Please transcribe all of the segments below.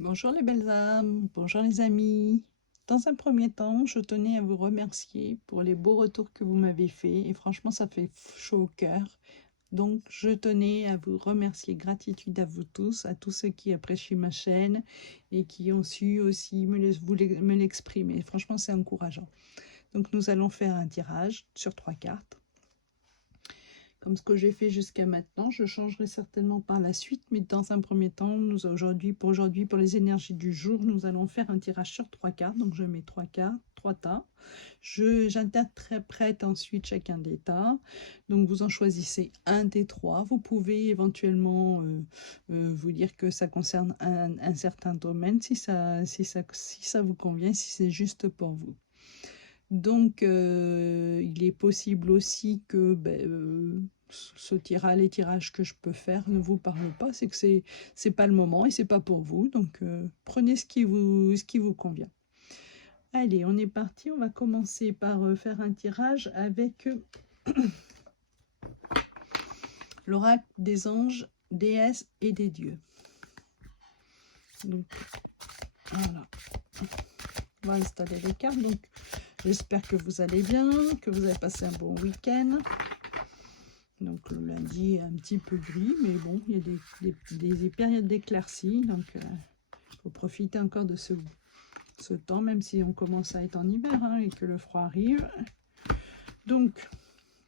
Bonjour les belles âmes, bonjour les amis. Dans un premier temps, je tenais à vous remercier pour les beaux retours que vous m'avez faits et franchement ça fait chaud au cœur. Donc je tenais à vous remercier, gratitude à vous tous, à tous ceux qui apprécient ma chaîne et qui ont su aussi me l'exprimer. Franchement c'est encourageant. Donc nous allons faire un tirage sur 3 cartes. Comme ce que j'ai fait jusqu'à maintenant, je changerai certainement par la suite, mais dans un premier temps, pour les énergies du jour, nous allons faire un tirage sur 3 cartes. Donc je mets 3 cartes, 3 tas. J'interprète ensuite chacun des tas. Donc vous en choisissez un des 3. Vous pouvez éventuellement vous dire que ça concerne un certain domaine, si ça vous convient, si c'est juste pour vous. Donc, il est possible aussi que les tirages que je peux faire ne vous parlent pas, c'est que c'est pas le moment et c'est pas pour vous. Donc, prenez ce qui vous convient. Allez, on est parti. On va commencer par faire un tirage avec l'oracle des anges, déesses et des dieux. Donc, voilà. On va installer les cartes. Donc, j'espère que vous allez bien, que vous avez passé un bon week-end. Donc le lundi est un petit peu gris, mais bon, il y a des périodes d'éclaircies, donc il faut profiter encore de ce temps, même si on commence à être en hiver et que le froid arrive. Donc,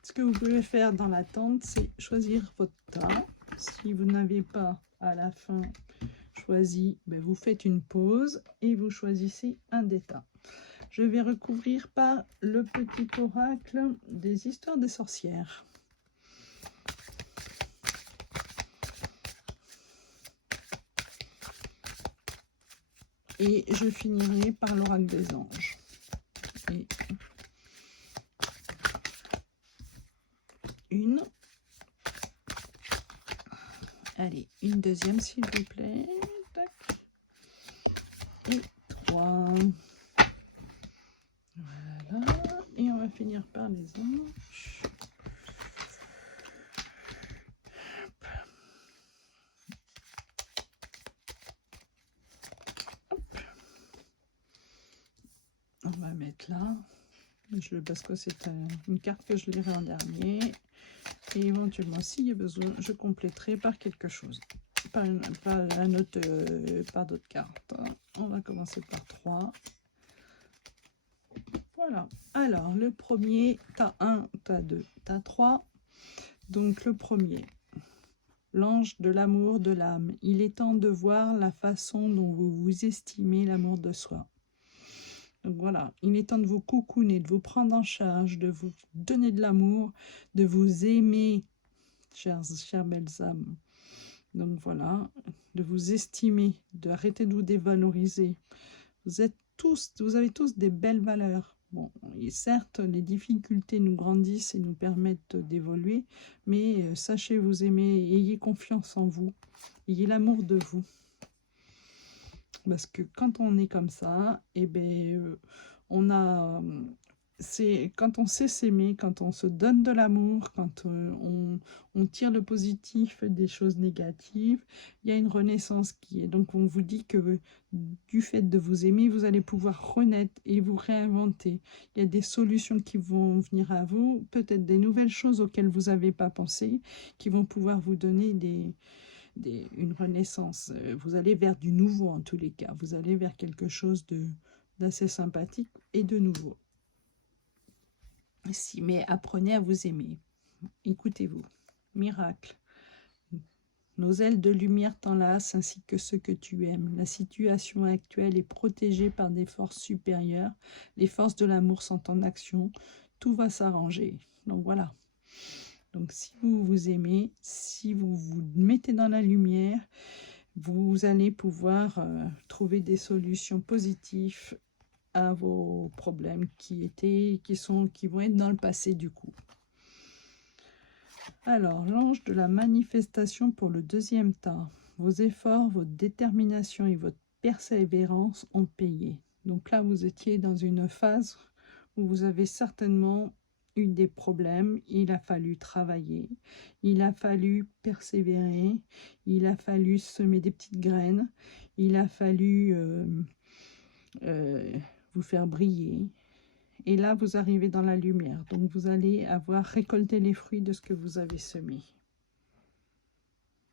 ce que vous pouvez faire dans l'attente, c'est choisir votre tas. Si vous n'avez pas à la fin choisi, vous faites une pause et vous choisissez un des tas. Je vais recouvrir par le petit oracle des histoires des sorcières. Et je finirai par l'oracle des anges. Et une. Allez, une deuxième s'il vous plaît. Tac. Et 3. Voilà. Et on va finir par les anges. Hop. On va mettre là. Parce que c'est une carte que je lirai en dernier. Et éventuellement, s'il y a besoin, je compléterai par quelque chose. Par d'autres cartes. On va commencer par 3. Voilà. Alors, le premier, tas 1, tas 2, tas 3. Donc, le premier, l'ange de l'amour de l'âme. Il est temps de voir la façon dont vous estimez l'amour de soi. Donc voilà, il est temps de vous cocooner, de vous prendre en charge, de vous donner de l'amour, de vous aimer, chères belles âmes. Donc voilà, de vous estimer, d'arrêter de vous dévaloriser. Vous avez tous des belles valeurs. Bon, et certes, les difficultés nous grandissent et nous permettent d'évoluer, mais sachez vous aimer, ayez confiance en vous, ayez l'amour de vous. Parce que quand on est comme ça, on a... C'est quand on sait s'aimer, quand on se donne de l'amour, quand on tire le positif des choses négatives, il y a une renaissance qui est. Donc on vous dit que du fait de vous aimer, vous allez pouvoir renaître et vous réinventer. Il y a des solutions qui vont venir à vous, peut-être des nouvelles choses auxquelles vous n'avez pas pensé, qui vont pouvoir vous donner une renaissance. Vous allez vers du nouveau en tous les cas. Vous allez vers quelque chose d'assez sympathique et de nouveau. Mais apprenez à vous aimer. Écoutez-vous. Miracle. Nos ailes de lumière t'enlacent ainsi que ceux que tu aimes. La situation actuelle est protégée par des forces supérieures. Les forces de l'amour sont en action. Tout va s'arranger. Donc voilà. Donc si vous vous aimez, si vous vous mettez dans la lumière, vous allez pouvoir trouver des solutions positives à vos problèmes qui vont être dans le passé du coup. Alors, l'ange de la manifestation pour le deuxième tas. Vos efforts, votre détermination et votre persévérance ont payé. Donc là, vous étiez dans une phase où vous avez certainement eu des problèmes. Il a fallu travailler, il a fallu persévérer, il a fallu semer des petites graines, il a fallu vous faire briller. Et là, vous arrivez dans la lumière. Donc, vous allez avoir récolté les fruits de ce que vous avez semé.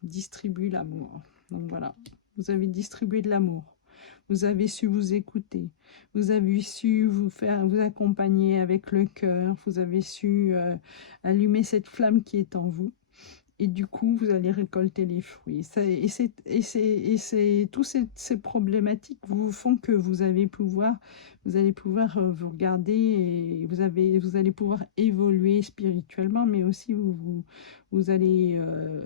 Distribue l'amour. Donc, voilà. Vous avez distribué de l'amour. Vous avez su vous écouter. Vous avez su vous accompagner avec le cœur. Vous avez su allumer cette flamme qui est en vous. Et du coup, vous allez récolter les fruits. Toutes ces problématiques vous font que vous allez pouvoir vous regarder et vous allez pouvoir évoluer spirituellement, mais aussi vous allez,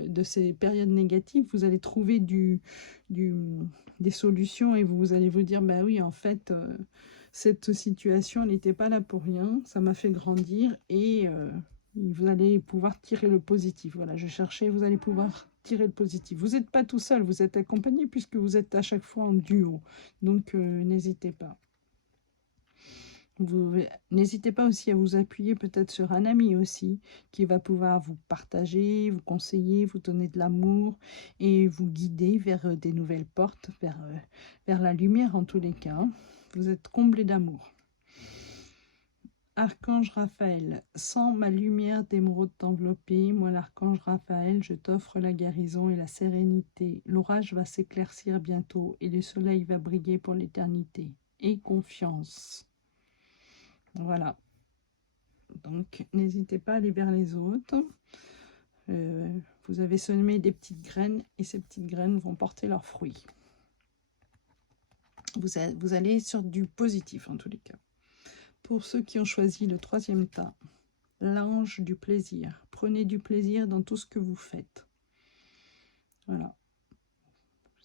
de ces périodes négatives, vous allez trouver des solutions et vous allez vous dire, bah oui, en fait, cette situation n'était pas là pour rien, ça m'a fait grandir et vous allez pouvoir tirer le positif. Voilà, je cherchais, vous allez pouvoir tirer le positif. Vous n'êtes pas tout seul, vous êtes accompagné puisque vous êtes à chaque fois en duo. Donc, n'hésitez pas. N'hésitez pas aussi à vous appuyer peut-être sur un ami aussi qui va pouvoir vous partager, vous conseiller, vous donner de l'amour et vous guider vers des nouvelles portes, vers la lumière en tous les cas. Vous êtes comblé d'amour. Archange Raphaël, sans ma lumière d'émeraude t'envelopper, moi l'archange Raphaël, je t'offre la guérison et la sérénité. L'orage va s'éclaircir bientôt et le soleil va briller pour l'éternité. Et confiance. Voilà. Donc, n'hésitez pas à aller vers les autres. Vous avez semé des petites graines et ces petites graines vont porter leurs fruits. Vous allez sur du positif en tous les cas. Pour ceux qui ont choisi le 3e tas, l'ange du plaisir. Prenez du plaisir dans tout ce que vous faites. Voilà.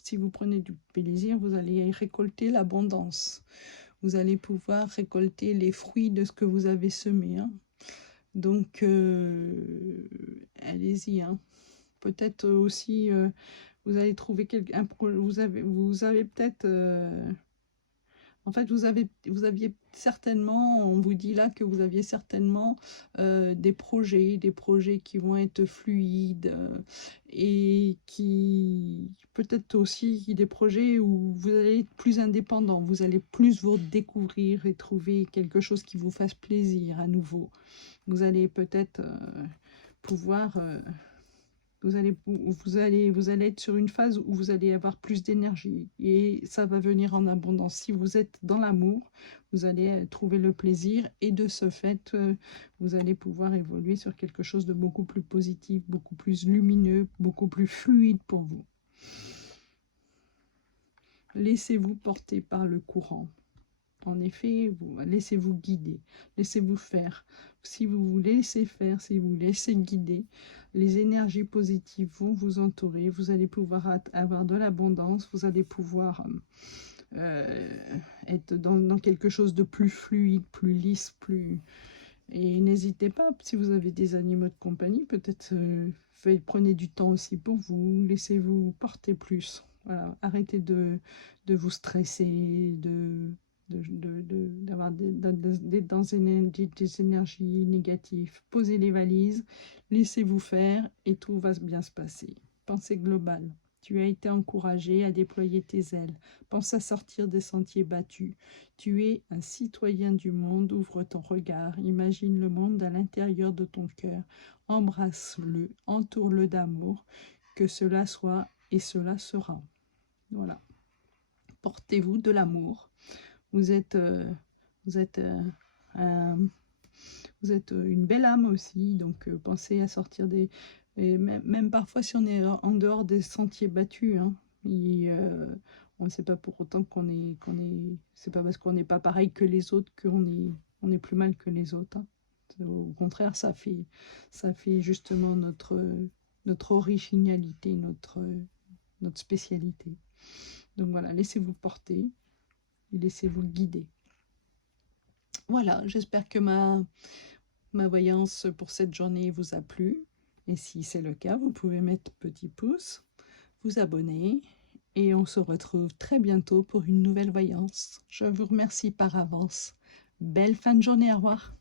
Si vous prenez du plaisir, vous allez récolter l'abondance. Vous allez pouvoir récolter les fruits de ce que vous avez semé. Hein. Donc, allez-y. Hein. Peut-être aussi, vous allez trouver vous avez peut-être... En fait, vous aviez certainement, on vous dit là que vous aviez certainement des projets qui vont être fluides et qui peut-être aussi des projets où vous allez être plus indépendant, vous allez plus vous découvrir et trouver quelque chose qui vous fasse plaisir à nouveau. Vous allez peut-être pouvoir... Vous allez être sur une phase où vous allez avoir plus d'énergie et ça va venir en abondance. Si vous êtes dans l'amour, vous allez trouver le plaisir et de ce fait, vous allez pouvoir évoluer sur quelque chose de beaucoup plus positif, beaucoup plus lumineux, beaucoup plus fluide pour vous. Laissez-vous porter par le courant. En effet, laissez-vous guider, laissez-vous faire. Si vous vous laissez faire, si vous vous laissez guider, les énergies positives vont vous entourer. Vous allez pouvoir avoir de l'abondance, vous allez pouvoir être dans quelque chose de plus fluide, plus lisse, plus... Et n'hésitez pas, si vous avez des animaux de compagnie, peut-être prenez du temps aussi pour vous, laissez-vous porter plus. Voilà. Arrêtez de vous stresser, d'être dans des énergies négatives. Posez les valises, laissez-vous faire et tout va bien se passer. Pensée globale. Tu as été encouragé à déployer tes ailes. Pense à sortir des sentiers battus. Tu es un citoyen du monde. Ouvre ton regard. Imagine le monde à l'intérieur de ton cœur. Embrasse-le. Entoure-le d'amour. Que cela soit et cela sera. Voilà. Portez-vous de l'amour. Vous êtes une belle âme aussi, donc pensez à sortir des... Et même parfois si on est en dehors des sentiers battus, hein, on ne sait pas pour autant c'est pas parce qu'on n'est pas pareil que les autres on est plus mal que les autres. Hein. Au contraire, ça fait justement notre originalité, notre spécialité. Donc voilà, laissez-vous porter. Laissez-vous guider. Voilà, j'espère que ma voyance pour cette journée vous a plu. Et si c'est le cas, vous pouvez mettre petit pouce, vous abonner. Et on se retrouve très bientôt pour une nouvelle voyance. Je vous remercie par avance. Belle fin de journée, au revoir.